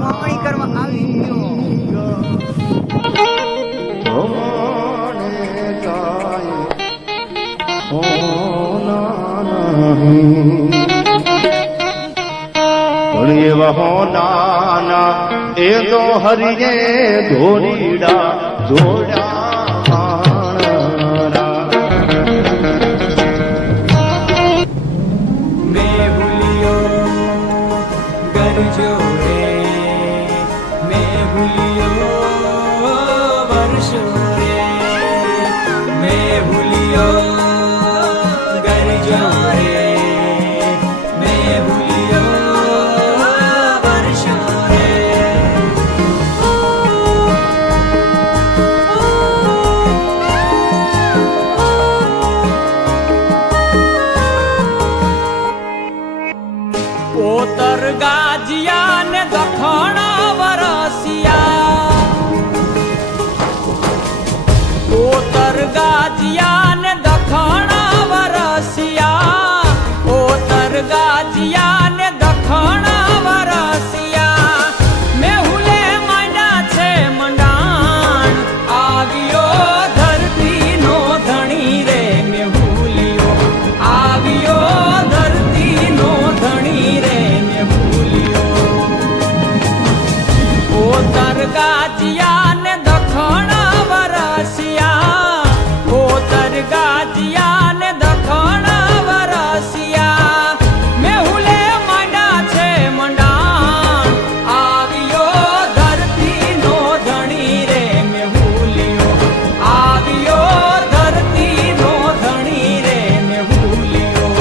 મોકળી કરવા આવી ગયો નાના એ તો હરિએ ધોરીડા જોડા मैं भूलियो गरजो रे मैं भूलियो वर्षो रे मैं भूलियो गरजो रे मैं भूलियो वर्षो रे પોતર ગાજિયા ને દખણ વરસિયા પોતર ગાજિયા ને દખણ વરસિયા પોતર ગાજિયા ને દખણ વરસિયા મેહુલે માંડા છે મંડાણ આવ્યો ધરતી નો ધણી રે મેહુલિયો આવ્યો ધરતી નો ધણી રે પોતર ગાજિયા ને દખણ વરસિયા પોતર ગાજિયા ને દખણ વરસિયા મેહુલે માંડા છે મંડાણ આવ્યો ધરતી નો ધણી રે મેહુલિયો આવ્યો ધરતી નો ધણી રે મેહુલિયો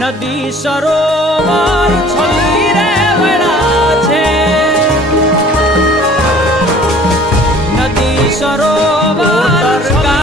નદી સરોવર